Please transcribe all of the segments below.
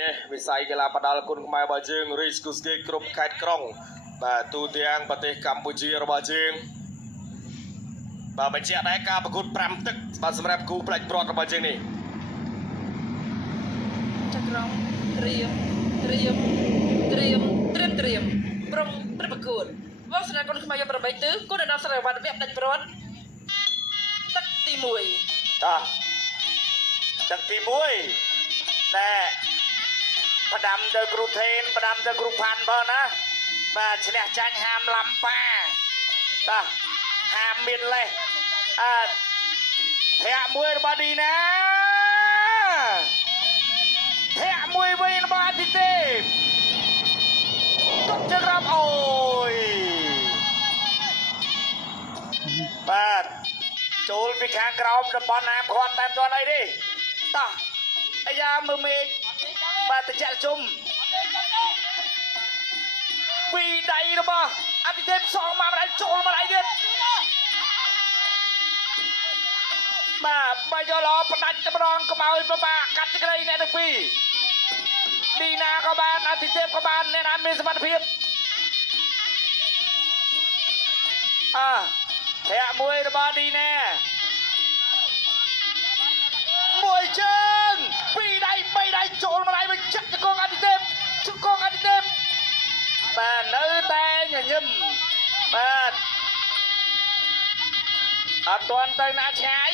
នេះវិស័យកីឡាផ្ដាល់គុណខ្មែររបស់យើងរីស្គូស្គីគ្រប់ខេត្តក្រុងបាទទូទាំងប្រទេសកម្ពុជារបស់យើងបាទបញ្ជាក់ដែរការប្រកួត5ទឹកបាទសម្រាប់គូផ្លាច់ព្រាត់របស់យើងនេះចក្រមត្រៀមព្រមប្រកួតវងស្នាគុណខ្មែរយក8ទិសគុណដល់សារវត្តវគ្គផ្លាច់ព្រាត់ទឹកទី1តោះទឹកទី1តែផ្ដាំទៅគ្រូថេនផ្ដាំទៅគ្រូផាន់បងណាបាទឈ្នះចាញ់ហាមឡាំប៉ាតោះហាមមានលេះភ័ក្រមួយរបស់ឌីណាភ័ក្រមួយវិញរបស់អាទិទេពទុកចង្រប់អូយបាទចូលពីខាងក្រោមតំបន់ហាមឃាត់តែមិនទាន់អីទេតោះអាយ៉ាមើលមេឃបាទតិចជុំពីដៃរបស់អតិទេពសងមកម្ដាយចូលម្ដាយទៀតបាទបើយកល្អផ្ដាច់តែម្ដងកុំឲ្យប្របាកាត់ចក្រីអ្នកទាំងពីរឌីណាក៏បានអតិទេពក៏បានអ្នកណាមានសមត្ថភាពភ័ក្រមួយរបស់ឌីណាមួយជើងពីរដៃ3ដៃចូលម្ដាយវិញចាក់ជង្គង់អតិទេពជង្គង់អតិទេពបាទនៅតែញញឹមបាទអត់ទាន់ទៅណាឆ្ងាយ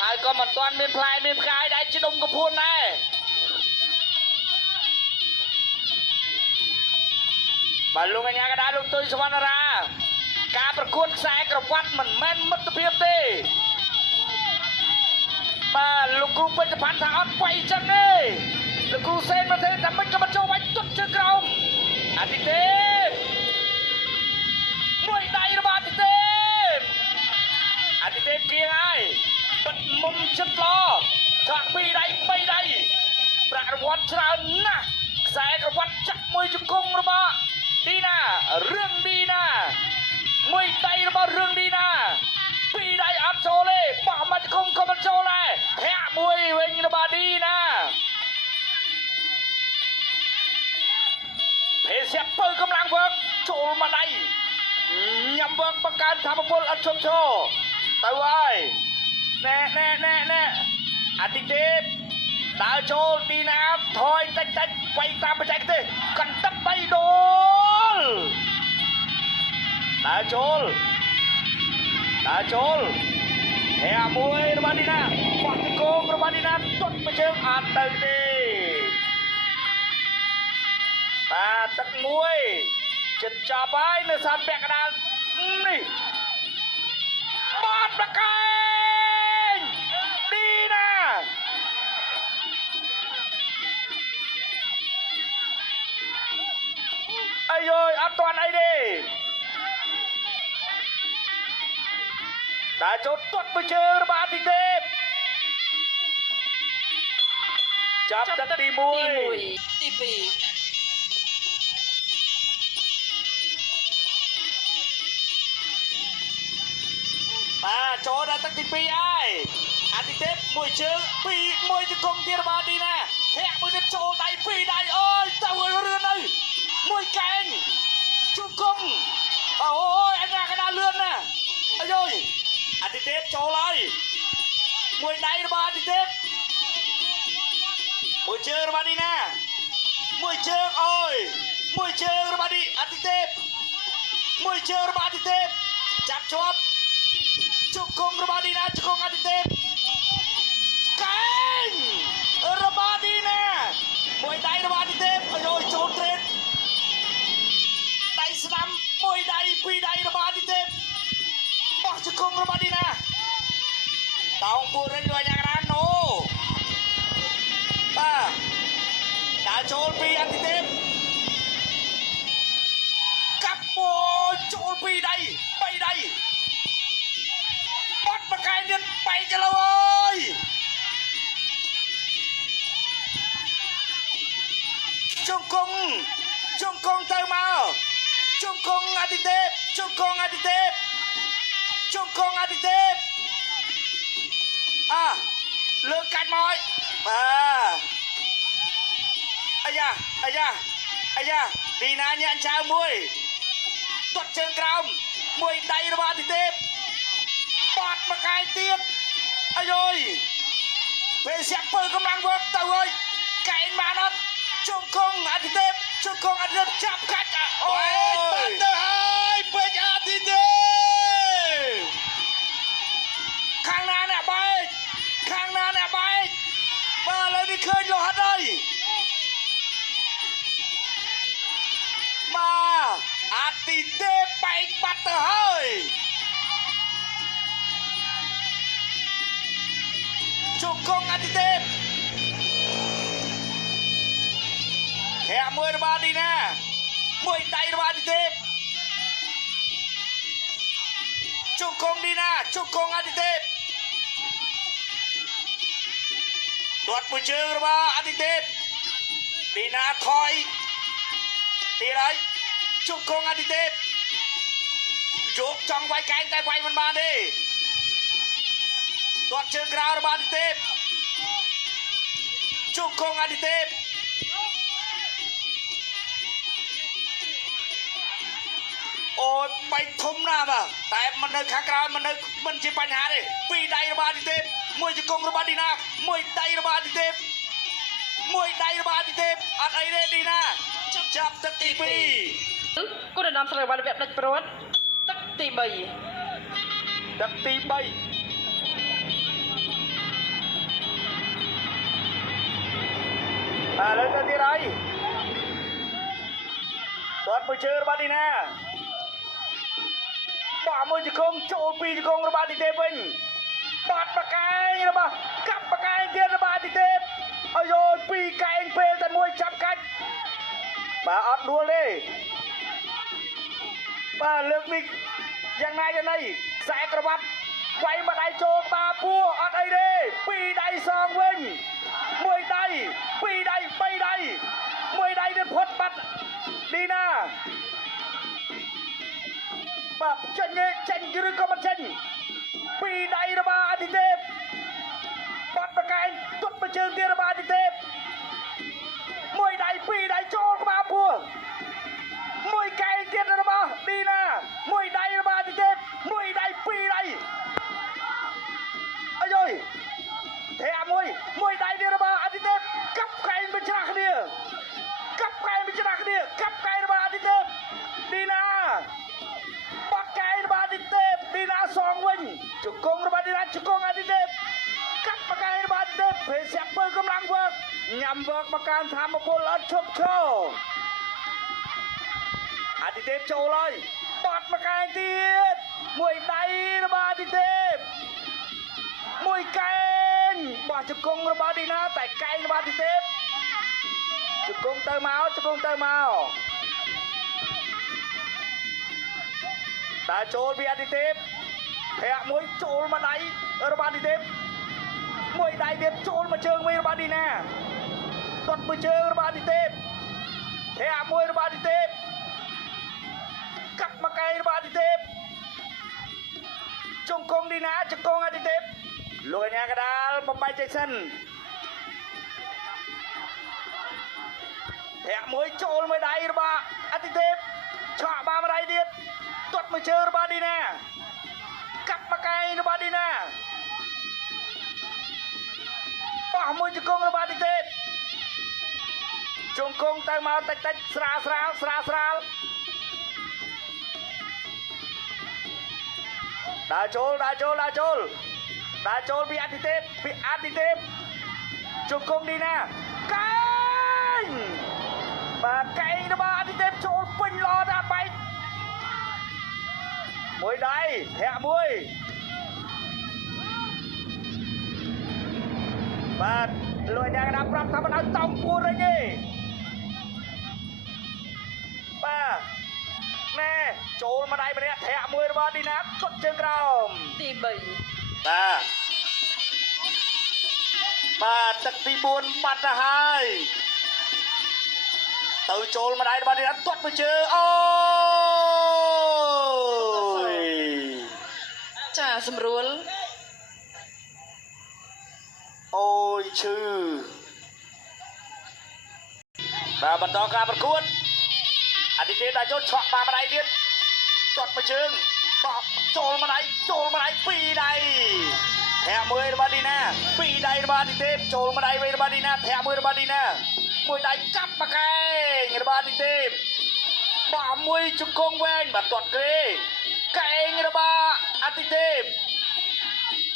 ហើយក៏មិនទាន់មានផ្លែមានផ្កាយដែរជាដុំកពួនដែរបាទលោកអញ្ញាកដាលោកទុយសវណ្ណរាការប្រកួតខ្សែក្រវ៉ាត់មិនមែនមិត្តភាពទេបាទលោកគ្រូពេជ្រផាន់ថាអត់វាយចឹងទេលោកគ្រូសេនមកទេតែមិនក៏មិនចូលវាយទុតជើងក្រោមអាទិទេពមួយដៃរបស់អាទិទេពអាទិទេពគៀងហើយបិទមុំចិត្តឡចាក់2ដៃ3ដៃប្រាក់រង្វាន់ច្រើនណាស់ខ្សែក្រវ៉ាត់ចាក់មួយជង្គង់របស់ឌីណារឿងឌីណាមួយដៃរបស់រឿងឌីណា2ដៃអត់ចូលទេបោះមកជង្គង់ក៏មិនចូលដែរភ័ក្រមួយវិញរបស់ឌីណាភេសៀបបើកម្លាំងវើកចូលមកដៃញ៉ាំវើកបង្កើនថាមពលអត់ឈប់ឈរទៅហើយណែអាទិទេពដើរចូលឌីណាថយតិចវាយតាមបច្ចេកទេសកន្តិប3ដុលដើរចូលភ័ក្រមួយរបស់ឌីណាបោះទីកងរបស់ឌីណាទុតមួយជើងអត់ទៅទេបាទទឹកមួយចិត្តចាប់ហើយនៅសានពាក់កណ្ដាលនេះបាត់ប្រកែងឌីណាអាយអត់ទាន់អីទេតែចូលទាត់មួយជើងរបស់អាទិទេពចាប់ទឹកទី1ទី2បាទចូលដល់ទឹកទី2ហើយអាទិទេពមួយជើងមួយជង្គង់ទៀតរបស់ឌីណាភ័ក្រមួយទៀតចូលដៃ2ដៃអូយទៅរឿនទៅមួយកែងជង្គង់អូយអញ្ញាកដាលឿនណាអាយអាទិទេពចូលហើយមួយដៃរបស់អាទិទេពមួយជើងរបស់ឌីណាមួយជើងអូយមួយជើងរបស់អាទិទេពមួយជើងរបស់អាទិទេពចាប់ជាប់ជង្គង់របស់ឌីណាជង្គង់អាទិទេពកែងរបស់ឌីណាមួយដៃរបស់អាទិទេពអាយចូលត្រេតដៃស្ដាំមួយដៃ2ដៃរបស់អាទិទេពបោះជង្គង់របស់ឌីណាតោងពូរិញដូចយ៉ាងណាណូបាទដើរចូលពីអាទិទេពកាប់ពោចូល2ដៃ3ដៃបាត់បកែទៀត3គីឡូអើយជង្គង់ទៅមកជង្គង់អាទិទេពជង្គង់អាទិទេពលើកកាច់មកហើយបាទ យ៉ាអាយ៉ាឌីណាញាក់ចៅមួយទាត់ជើងក្រោមមួយដៃរបស់អាទិទេពបាត់មកកាយទៀតអាយយពេលសាក់ពលកម្លាំងវឹកទៅហើយកែងបានអត់ជង្គង់អាទិទេពជង្គង់អាទិទេពចាប់កាច់អូយបាត់ទៅហើយពេជ្រអាទិទេពខាងណាអ្នកបែកបាទឥឡូវនេះឃើញលោហិតហើយបាទអាទិទេពបែកបាត់ទៅហើយជង្គង់អាទិទេពធាក់មួយរបស់ឌីណាមួយដៃរបស់អាទិទេពជង្គង់ឌីណាជង្គង់អាទិទេពទាត់មួយជើងរបស់អាទិទេពឌីណាថយទៀតហើយជង្គង់អាទិទេពយកចង់វាយកែងតែវាយមិនបានទេទាត់ជើងក្រៅរបស់អាទិទេពជង្គង់អាទិទេពអូយបែកធំណាស់បាទតែមិននៅខាងក្រៅមិនជាបញ្ហាទេពីរដៃរបស់អាទិទេពមួយជង្គង់របស់ឌីណាមួយដៃរបស់អាទិទេពអត់អីទេឌីណាចាប់ទឹកទី2 គុណដំណស្រវ័នវគ្គដាច់ប្រវត្តិទឹកទី3 បាទលើកទៅទៀតហើយទាត់មួយជើងរបស់ឌីណាបាក់មួយជង្គង់ចូលពីរជង្គង់របស់អាទិទេពវិញបាត់បកាយរបស់កាប់បកាយទៀតរបស់អាទិទេពអាយយពីរកែងពេលតែមួយចាប់កាច់បាទអត់ដួលទេបាទលើកនេះយ៉ាងណាយ៉ាងណីខ្សែក្រវ៉ាត់វាយមួយដៃចូលក្បាលពោះអត់អីទេពីរដៃសងវិញមួយដៃពីរដៃបីដៃមួយដៃទៅផុតបាត់ឌីណាបាទចេញឬក៏មិនចេញពីរដៃរបស់អាទិទេពបាត់បកែងទុតមួយជើងទៀតរបស់អាទិទេពមួយដៃពីរដៃចូលក្បាលពោះមួយកែងទៀតរបស់ឌីណាមួយដៃរបស់អាទិទេពមួយដៃពីរដៃអាយយធាក់មួយដៃទៀតរបស់អាទិទេពកាប់កែងបញ្ច្រាស់គ្នាកាប់កែងរបស់អាទិទេពឌីណាបាត់កែងរបស់អាទិទេពឌីណាសងវិញជង្គង់របស់ឌីណាជង្គង់អាទិទេពកាប់បកែងរបស់អាទិទេពពេលសាក់ពលកម្លាំងវឹកញ៉ាំវឹកមកកាន់ធម្មពលអត់ឈប់ឈរអាទិទេពចូលហើយបាត់បកែងទៀតមួយដៃរបស់អាទិទេពមួយកែងបោះជង្គង់របស់ឌីណាតែកែងរបស់អាទិទេពជង្គង់ទៅមកតែចូលពីអាទិទេពធាក់មួយចូលមួយដៃរបស់អាទិទេពមួយដៃទៀតចូលមួយជើងវិញរបស់ឌីណាទាត់មួយជើងរបស់អាទិទេពធាក់មួយរបស់អាទិទេពកាប់មកកែងរបស់អាទិទេពជង្គង់ឌីណាជង្គង់អាទិទេពលួយញ៉ាកដាលបំបីចេសិនធាក់មួយចូលមួយដៃរបស់អាទិទេពឆក់បានមួយដៃទៀតទាត់មួយជើងរបស់ឌីណាកាប់មកកែងរបស់ឌីណាបោះមួយជង្គង់របស់អាទិទេពជង្គង់ទៅមកតិចស្រាលដើរចូលពីអាទិទេពជង្គង់ឌីណាកែងបាទកែងរបស់អាទិទេពចូលពេញឡដល់បែកមួយដៃធាក់មួយបាទលួយយ៉ាងណាប្រាប់ថាមិនឲ្យតោងពួរវិញទេបាទណែចូលមួយដៃម្នាក់ធាក់មួយរបស់ឌីណាទុតជើងក្រោមទី3បាទទឹកទី4បាត់ទៅហើយទៅចូលមួយដៃរបស់ឌីណាទុតមួយជើងអូយចាសម្រួលអូយឈឺ và bật đó ca bật cuốn anh đi tiếp đã chốt chọn ba mà đáyទៀត Tuột mà chừng bỏ trốn mà đáy phi đây thẻ 10 rồi đi nè phi đây rồi đi tiếp trốn mà đáy với rồi đi nè thẻ 10 rồi đi nè mùi đáy cắp mà cái người ba đi tiếp bỏ mùi chụp công quen và tuột kê cái người ba ăn đi tiếp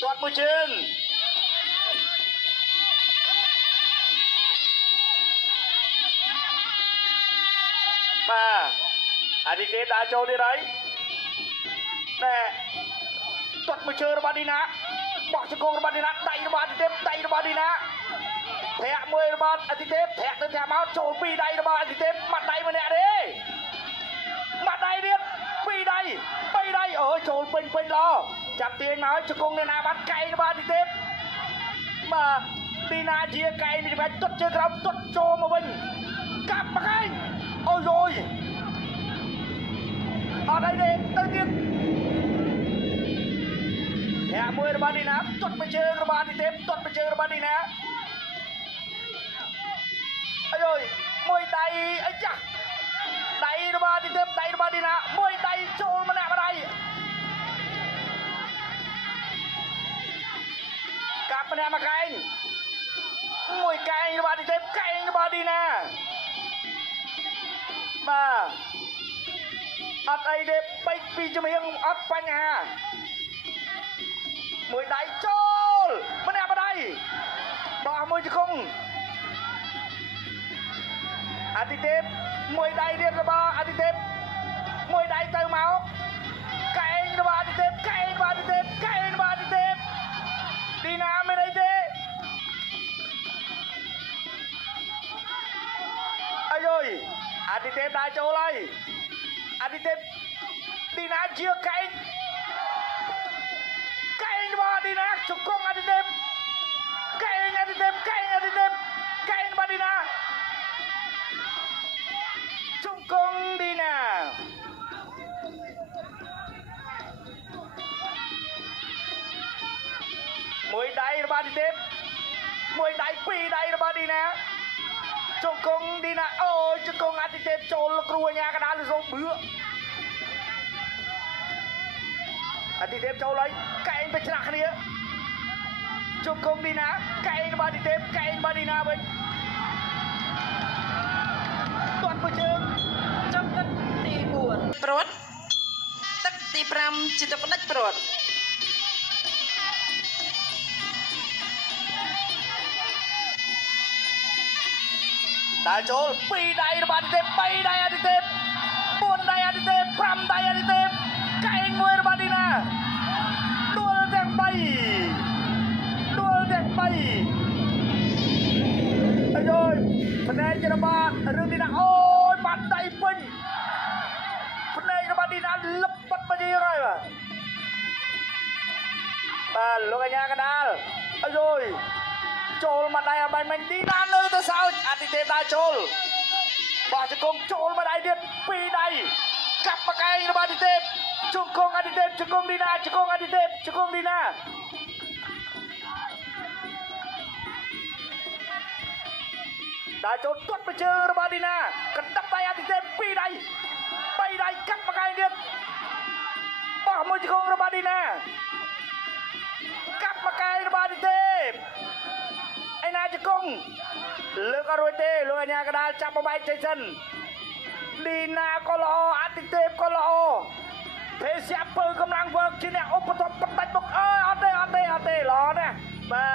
tuột mà chừng mà anh đi tiếp đã trốn đi đấy nè tuột mà chơi rồi đi nè bỏ cho con rồi đi nè đẩy rồi đi nè thẻ 10 rồi anh đi tiếp thẻ tới thẻ máu trốn phi đây rồi anh đi tiếp mặt đây mà nè đi mặt đây đi phi đây ơi trốn pin lo chặt tiền nói cho con này nào bắt cây rồi đi tiếp mà đi na chia cây thì phải tuột chơi không tuột trô mà mình cặp mà cái ôi rồi ở đây đi tới tiếp thẻ 10 rồi đi nè tuột mà chơi rồi đi tiếp tuột mà chơi rồi đi nè ôi rồi môi tay ấy chà tay rồi đi tiếp tay rồi đi nè môi tay trôn mà nè vào đây cặp mà nè mà cái môi cây rồi đi tiếp cây rồi đi nè mà ở đây đi bay pi cho mình ở bánh à mùi đáy trôn mà nè vào đây bỏ mùi chứ không anh đi tiếp mùi đáy đi rồi bỏ anh đi tiếp mùi đáy từ máu cây rồi bỏ đi tiếp cây rồi bỏ đi tiếp đi nào mới đây thế ơi rồi anh đi tiếp đại chỗ này anh đi tiếp đi nào chưa cây rồi đi nào chụp con anh đi tiếp cây rồi đi nào chụp con đi nào mùi đáy rồi đi tiếp mùi đáy phi đây rồi đi nè chụp con đi nè ôi chụp con anh đi tiếp trốn là cua nhà cái đá là rộn bữa anh đi tiếp trốn lấy cây anh phải chặt cái này chụp con đi nè cây anh đi tiếp cây anh đi nè mình toàn bộ trường trong tất tì buồn prot tất tì pram chỉ tập đánh prot đại chỗ phi đây rồi đi tiếp bay đây đi tiếp buồn đây đi tiếp pram đây đi tiếp cây anh mười rồi đi nè đua đèn bay ôi rồi phần này cho nó ba rừng đi nè ôi mặt tay pin phần này nó đi nè lấp bắt bao nhiêu rồi mà lúc anh nhà cái đá ôi rồi trôi mặt đây bài mình đi ra nơi tới sao anh đi tiếp đá trôi bỏ cho con trôi mà đây điệp phi đây cặp mà cây nó đi tiếp chụp con anh đi tiếp chụp con đi na chụp con anh đi tiếp chụp con đi na đá trôi tuốt mà chơi nó đi na cần đắp tay anh đi tiếp phi đây bay đây cặp mà cây điệp bỏ một chụp con nó đi na cặp mà cây nó đi tiếp anh na chụp con lướt ở rồi tê lướt ở nhà cái đá chạm vào bay chơi sân đi na có lo anh đi tiếp có lo thế sẽ bơiกำลัง work ที่เนี่ยอุปสรรคปัจจัยบอกเอาเต้รอเนี่ยมา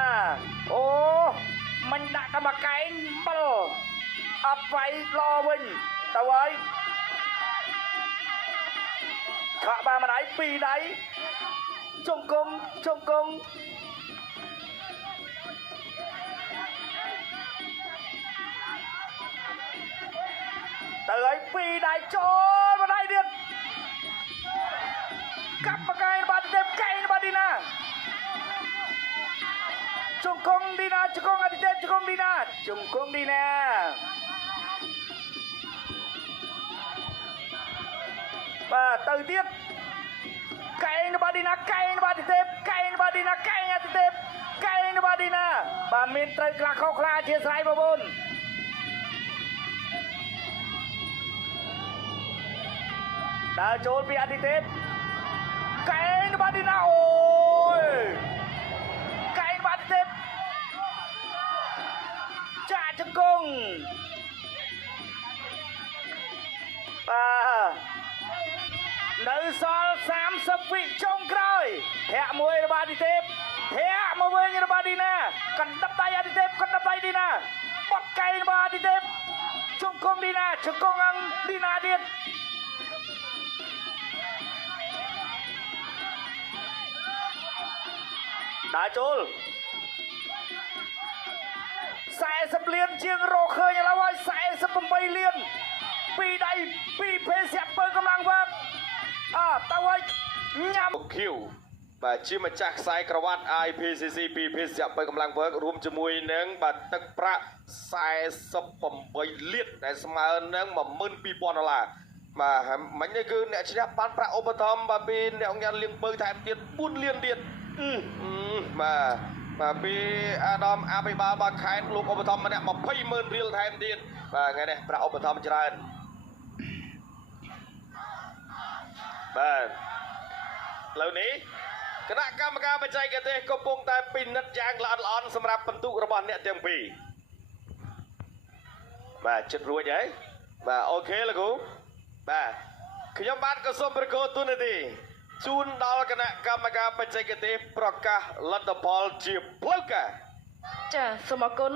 โอ้มันดักกรรมการบอลเอาไปรอวิ่งแต่ว่าข้ามาไหนปีไหนจงกงแต่ไอ้ปีไหนโจนมาได้เดือนcặp mà cây bà đi tiếp cây bà đi nè chung công đi nè chung công đi tiếp chung công đi nè chung công đi nè và từ tiếp cây bà đi nè cây bà đi tiếp cây bà đi nè cây đi tiếp cây bà đi nè bà miền tây là khóc la chia sẻ bà bôn ដើរចូលពីអាទិទេពកែងរបស់ឌីណាអូយកែងរបស់អាទិទេពចាក់ជង្គង់នៅសល់30វិចុងក្រោយធាក់មួយរបស់អាទិទេពធាក់មកវិញរបស់ឌីណាកណ្ដាប់ដៃអាទិទេពកណ្ដាប់ដៃឌីណាបត់កែងរបស់អាទិទេពជង្គង់ឌីណាជង្គង់អង្គឌីណាទៀតដើរចូល40លានជាងរកឃើញឥឡូវហើយ48លានពីដៃពីភេសពើកម្លាំងវើកទៅហើយញ៉ាំ Q បាទជាម្ចាស់ខ្សែក្រវ៉ាត់ IPCC ពីភេសជ្ជៈបើកម្លាំងវើករួមជាមួយនឹងបាទទឹកប្រាក់48លានដែលស្មើនឹង$12,000បាទមិញនេះគឺអ្នកឈ្នះបានប្រាក់ឧបត្ថម្ភបាទពីអ្នកអង្គការលៀងពើថែមទៀត4លានទៀតបាទពីអាដាមអភិបាលបាទខេត្តលោកឧបត្ថម្ភម្នាក់20,000រៀលថែមទៀតបាទថ្ងៃនេះប្រាក់ឧបត្ថម្ភច្រើនបាទឥឡូវនេះគណៈកម្មការបច្ចេកទេសកំពុងតែពិនិត្យយ៉ាងល្អិតល្អន់សម្រាប់ពិន្ទុរបស់អ្នកទាំងពីរបាទចិត្តរួចហើយបាទអូខេលោកគ្រូបាទខ្ញុំបាទក៏សូមប្រកាសទូនាទីជូនដល់គណៈកម្មការបច្ចេកទេសប្រកាសលទ្ធផលជាផ្លូវការចាសូមអរគុណ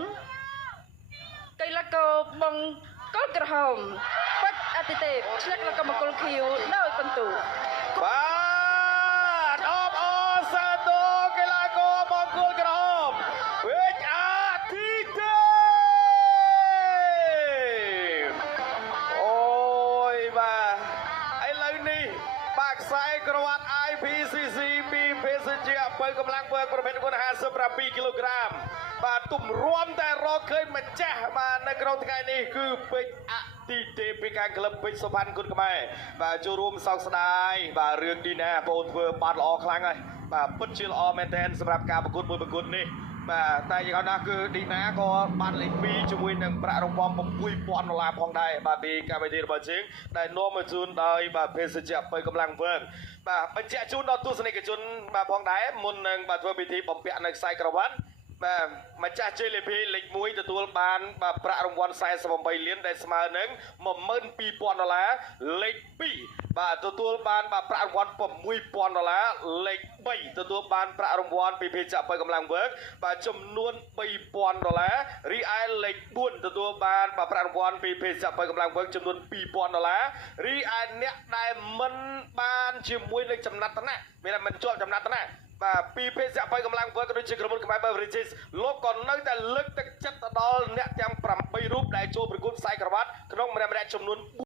កីឡាករបងកុលក្រហមបាច់អាទិទេពឆ្នះលោកមកុលខៀវដោយបន្ទូបាទអបអរសាទរកីឡាករបង្គោលក្រហមវិជ្ជអាទិទេពអូយបាទឥឡូវនេះបាទខ្សែក្រវ៉ាត់ IPCC ពីភេសជ្ជៈបើកម្លាំងវើប្រភេទ57គីឡូក្រាមបាទទម្រាំតែរកឃើញម្ចាស់បាទនៅក្នុងថ្ងៃនេះគឺពេជ្រអតិទេពពីការក្លឹបពេជ្រសុផាន់គុណខ្មែរបាទចូលរួមសោកស្ដាយបាទរឿងឌីណាបងធ្វើបាត់ល្អខ្លាំងហើយបាទពិតជាល្អមែនទែនសម្រាប់ការប្រកួតមួយប្រកួតនេះបាទតែយ៉ាងណាគឺឌីណាក៏បានលេខ2ជាមួយនឹងប្រាក់រង្វាន់$6,000ផងដែរបាទពីកម្មវិធីរបស់យើងដែលនាំមកជូនដោយបាទភេសជ្ជៈបើកម្លាំងវើបាទបញ្ជាក់ជូនដល់ទស្សនិកជនបាទផងដែរមុននឹងបាទធ្វើពិធីបំពាក់នៅខ្សែក្រវ៉ាត់បាទម្ចាស់ជ័យលាភីលេខ1ទទួលបានបាទប្រាក់រង្វាន់48លានដែលស្មើនឹង$12,000លេខ2បាទទទួលបានបាទប្រាក់រង្វាន់$6,000លេខ3ទទួលបានប្រាក់រង្វាន់ពីភេសជ្ជៈបើកម្លាំងវើបាទចំនួន$3,000រីឯលេខ4ទទួលបានបាទប្រាក់រង្វាន់ពីភេសជ្ជៈបើកម្លាំងវើចំនួន$2,000រីឯអ្នកដែលមិនបានជាមួយនឹងចំណាត់ថ្នាក់មានតែមិនជាប់ចំណាត់ថ្នាក់បាទពីភេសជ្ជៈបើកម្លាំងវើក៏ដូចជាក្រុមហ៊ុនខ្មែរ Beverages លោកក៏នៅតែលើកទឹកចិត្តទៅដល់អ្នកទាំង8រូបដែលចូលប្រកួតខ្សែក្រវ៉ាត់ក្នុងម្នាក់ៗចំនួន